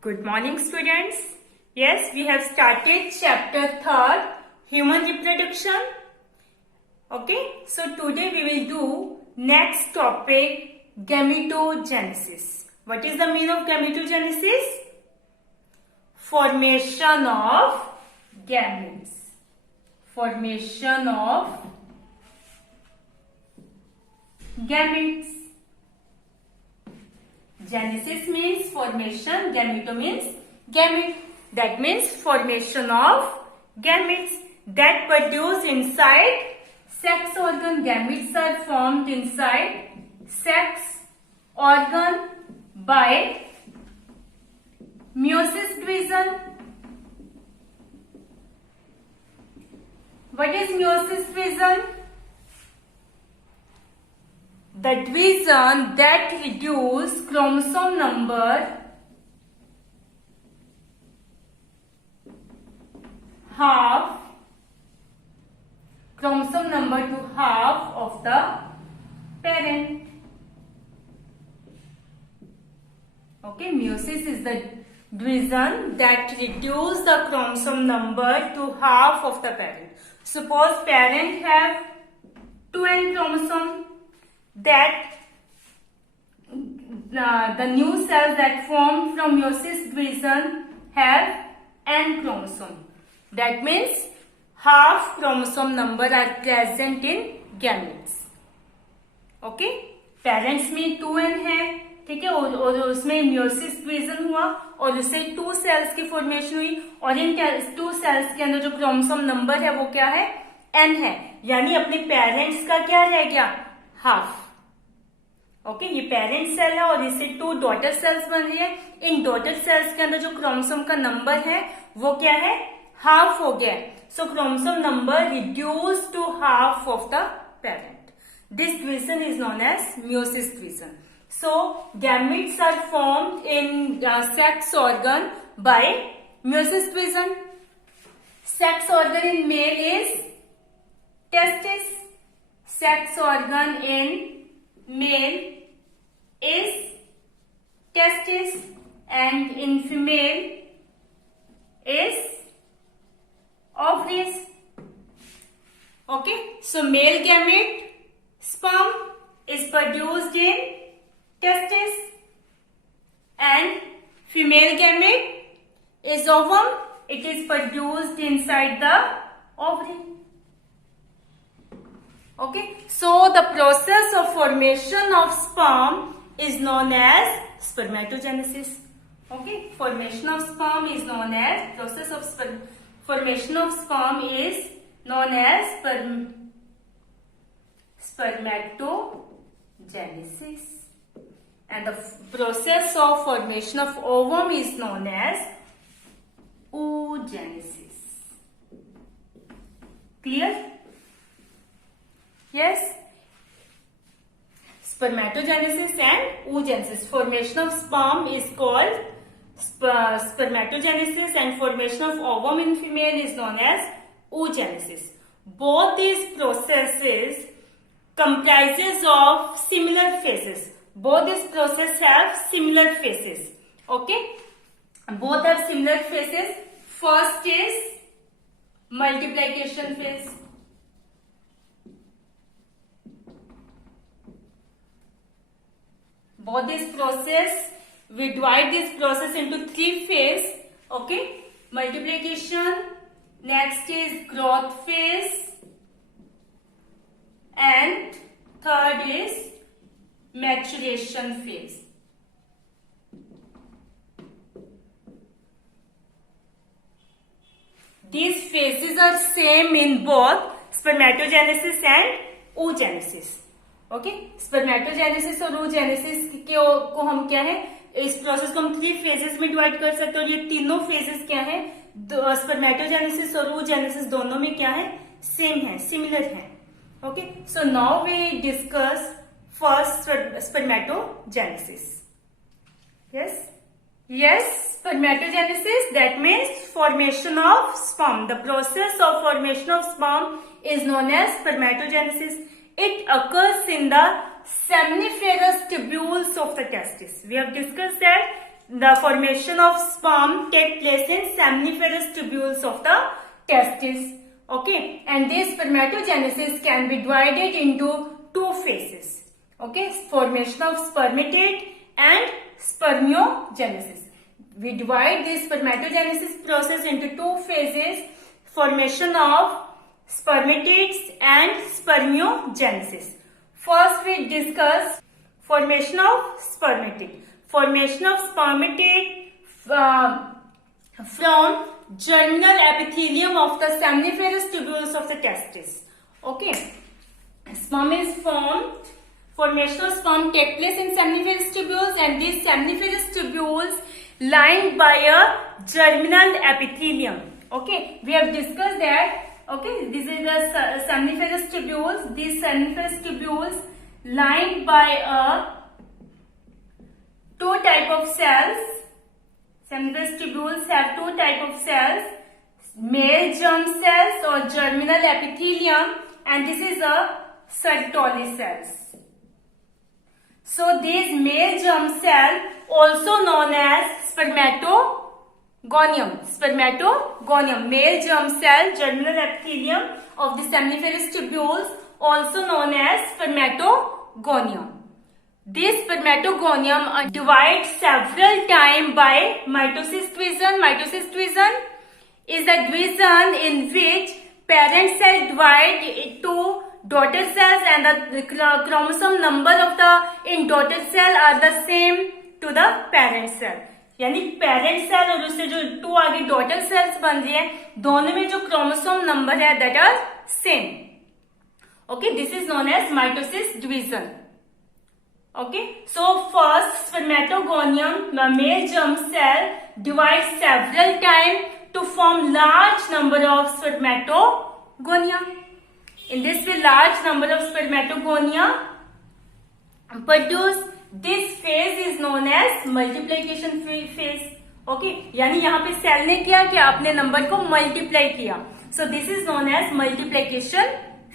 Good morning, students. Yes, we have started chapter 3rd, human reproduction. Okay, so today we will do next topic, gametogenesis. What is the meaning of gametogenesis? Formation of gametes. Formation of gametes. Genesis means formation, gameto means gamete. That means formation of gametes that produce inside sex organ. Gametes are formed inside sex organ by meiosis division. What is meiosis division? The division that reduces chromosome number half, chromosome number to half of the parent. Okay, meiosis is the division that reduces the chromosome number to half of the parent. Suppose parent have 2n chromosome, that the new cells that form from meiosis division have n chromosome. That means half chromosome number are present in gametes. Okay, parents में 2n है, ठीक है, और उसमें meiosis division हुआ और उससे 2 cells की formation हुई और इन 2 cells के अंदर जो chromosome number है वो क्या है, n है, यानी अपने parents का क्या रह गया, half. ओके, ये पेरेंट सेल है और इससे 2 डॉटर सेल्स बन रही है. इन डॉटर सेल्स के अंदर जो क्रोमोसोम का नंबर है वो क्या है, हाफ हो गया है. So chromosome number reduce to half of the parent. This division is known as meiosis division. So gametes are formed in sex organ by meiosis division. Sex organ in male is testis. Sex organ in male is testis and in female is ovaries. Okay, so male gamete sperm is produced in testis and female gamete is ovum. It is produced inside the ovary. Okay, so the process of formation of sperm is known as spermatogenesis. Okay, formation of sperm is known as process of formation of sperm is known as spermatogenesis, and the process of formation of ovum is known as oogenesis. Clear? Yes, spermatogenesis and oogenesis. Formation of sperm is called spermatogenesis and formation of ovum in female is known as oogenesis. Both these processes comprises of similar phases. Both these processes have similar phases. Okay, both have similar phases. First is multiplication phase. Both this process, we divide this process into 3 phases. Okay, multiplication, next is growth phase, and third is maturation phase. These phases are same in both spermatogenesis and oogenesis. Okay, spermatogenesis और oogenesis को हम क्या है, इस process को हम 3 phases में divide कर सकते हैं और ये तीनों फेजेस क्या है, स्पर्मेटोजेनेसिस और oogenesis दोनों में क्या है, सेम है, सिमिलर है. Okay, so now we discuss first spermatogenesis. Yes, spermatogenesis, that means formation of sperm. The process of formation of sperm is known as spermatogenesis. It occurs in the seminiferous tubules of the testis. We have discussed that the formation of sperm take place in seminiferous tubules of the testes. Okay, and this spermatogenesis can be divided into two phases. Okay, formation of spermatid and spermiogenesis. We divide this spermatogenesis process into two phases: formation of spermatids and spermiogenesis. First, we discuss formation of spermatid. Formation of spermatid from germinal epithelium of the seminiferous tubules of the testes. Okay, sperm is formed. Formation of sperm take place in seminiferous tubules, and these seminiferous tubules lined by a germinal epithelium. Okay, we have discussed that. Okay, this is the seminiferous tubules. These seminiferous tubules lined by a two type of cells. Seminiferous tubules have two type of cells: male germ cells or germinal epithelium, and this is a Sertoli cells. So these male germ cell, also known as spermatogonium, male germ cell, germinal epithelium of the seminiferous tubules, also known as spermatogonium. This spermatogonium divides several times by mitosis division. Mitosis division is the division in which parent cell divide into daughter cells, and the chromosome number of the in daughter cell are the same to the parent cell. यानी parent cell और उससे जो to आगे daughter cells बन रही है, दोनों में जो क्रोमोसोम नंबर है that are same. Okay, this is known as mitosis division. Okay, so first spermatogonium, the male germ cell, divides several times to form large number of spermatogonia. In this way, large number of spermatogonia produce. This phase is known as multiplication phase. Okay, यानी यहाँ पे cell ने क्या किया, अपने number को multiply किया. So this is known as multiplication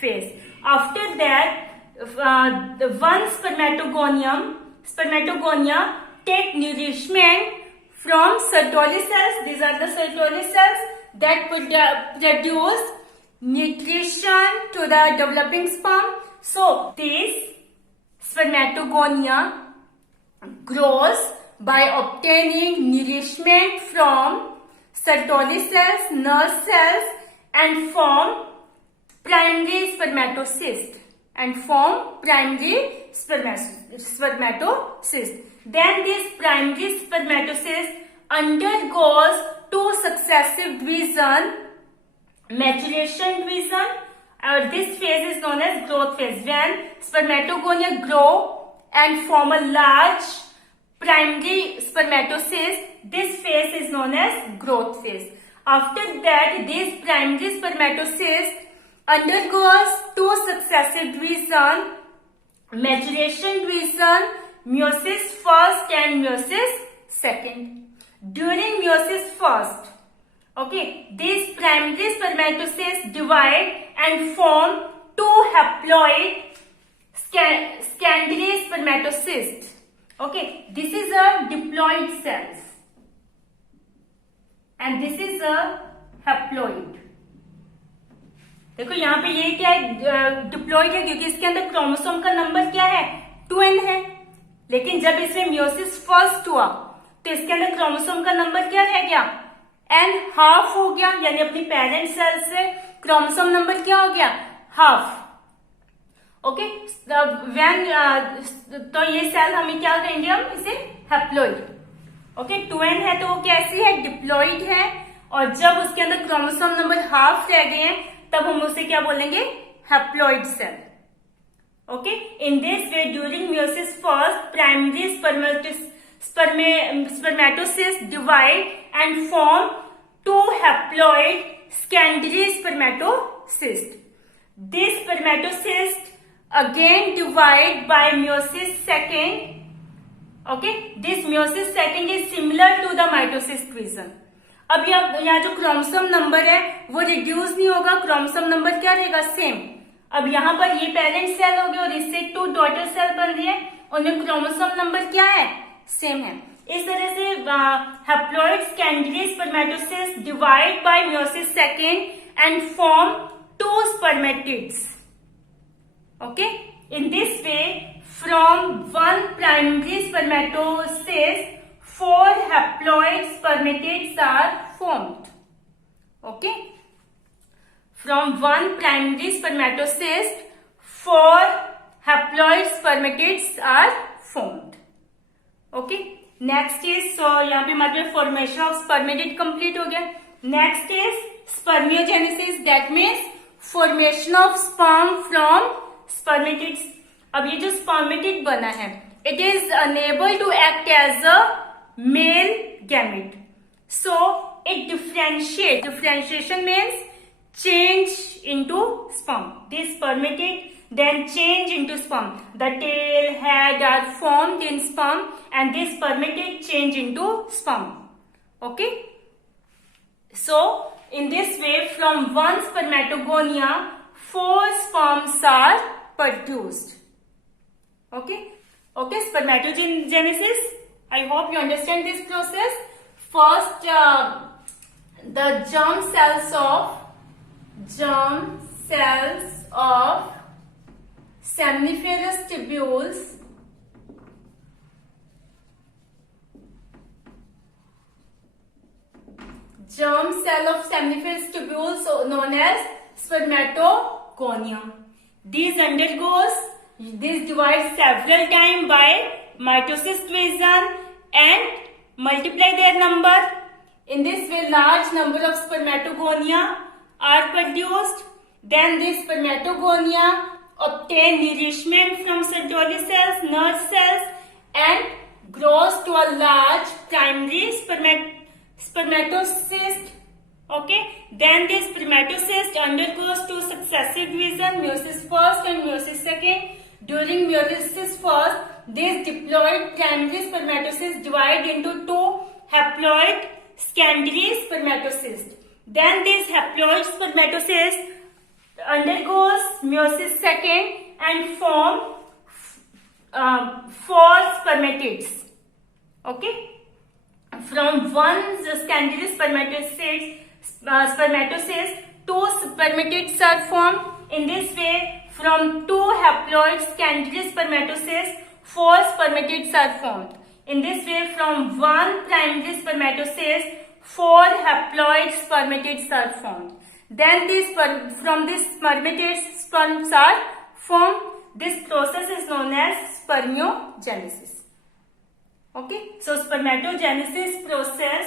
phase. After that, the one spermatogonia take nourishment from Sertoli cells. These are the Sertoli cells that produce nutrition to the developing sperm. So this spermatogonia grows by obtaining nourishment from Sertoli cells, nerve cells, and form primary spermatocyst. Then this primary spermatocyst undergoes two successive division, maturation division, or this phase is known as growth phase. When spermatogonia grow and form a large primary spermatocyst, this phase is known as growth phase. After that, this primary spermatocyst undergoes two successive division, maturation division, meiosis first and meiosis second. During meiosis first, okay, these primary spermatocysts divide and form two haploid secondary spermatocysts. Okay, this is a diploid cells and this is a haploid. देखो यहाँ पे ये क्या है, diploid है, क्योंकि इसके अंदर क्रोमोसोम का नंबर क्या है, 2n है. लेकिन जब इसमें मियोसिस फर्स्ट हुआ तो इसके अंदर क्रोमोसोम का नंबर क्या रह गया, n½ हो गया. यानी अपनी पेरेंट सेल से क्रोमोसोम नंबर क्या हो गया, ½ ओके. तो ये सेल हमें क्या कहेंगे, हम इसे हैप्लॉइड. ओके, 2n है तो वो कैसी है, डिप्लॉइड है. और जब उसके अंदर क्रोमोसोम नंबर ½ रह गए हैं तब हम उसे क्या बोलेंगे, haploid cell. Okay, in this way during meiosis first primary spermatocysts divide and form two haploid secondary spermatocysts. This spermatocyst again divide by meiosis second. Okay, this meiosis second is similar to the mitosis division. अब यहाँ जो chromosome number है वो reduce नहीं होगा, chromosome number क्या रहेगा, same. अब यहाँ पर ये पेरेंट सेल हो गया और इससे 2 डॉटर सेल बन रही है, उनमें क्रोमोसोम नंबर क्या है, सेम है. इस तरह से haploid secondary spermatocytes divide by meiosis second and form 2 spermatids. Okay, in this way from one primary spermatocyst 4 haploid spermatids are formed. Okay, from one primary spermatocyst 4 haploid spermatids are formed. Okay, next is, so यहाँ पे हमारे formation of spermatid complete हो गया. Next is spermiogenesis, that means formation of sperm from spermatids. अब ये जो spermatid बना है, it is unable to act as a male gamete. So it differentiation means change into sperm. This spermatid then change into sperm. The tail, head are formed in sperm and this spermatid change into sperm. Okay. So in this way from one spermatogonia 4 sperms are produced. Okay. Okay, spermatogenesis. I hope you understand this process. First the germ cells of seminiferous tubules known as spermatogonia. This divides several times by mitosis division and multiply their number. In this way large number of spermatogonia are produced. Then this spermatogonia obtain nourishment from Sertoli cells, nerve cells and grows to a large primary spermatocyst. Okay. Then this spermatocyst undergoes 2 successive division, meiosis first and meiosis second. During meiosis first, this diploid primary spermatocyst divide into 2 haploid secondary spermatocysts. Then this haploid spermatocyst undergoes meiosis second and form 4 spermatids. Okay, from one secondary spermatocyst 2 spermatids are formed. In this way, from 2 haploid secondary spermatocysts 4 spermatids are formed. In this way, from one primary spermatocyst 4 haploid spermatids are formed. Then from these spermatids sperms are formed. This process is known as spermiogenesis. Okay, so spermatogenesis process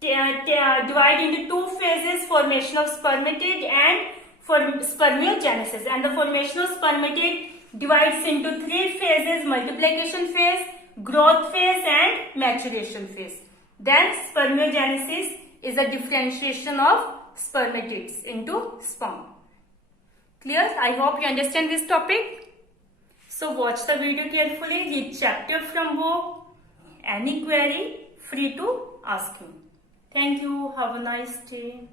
divide into 2 phases: formation of spermatid and spermiogenesis. And the formation of spermatid divides into 3 phases: multiplication phase, growth phase and maturation phase. Then spermiogenesis is a differentiation of spermatids into sperm. Clear? I hope you understand this topic. So watch the video carefully, read chapter from book. Any query, free to ask me. Thank you. Have a nice day.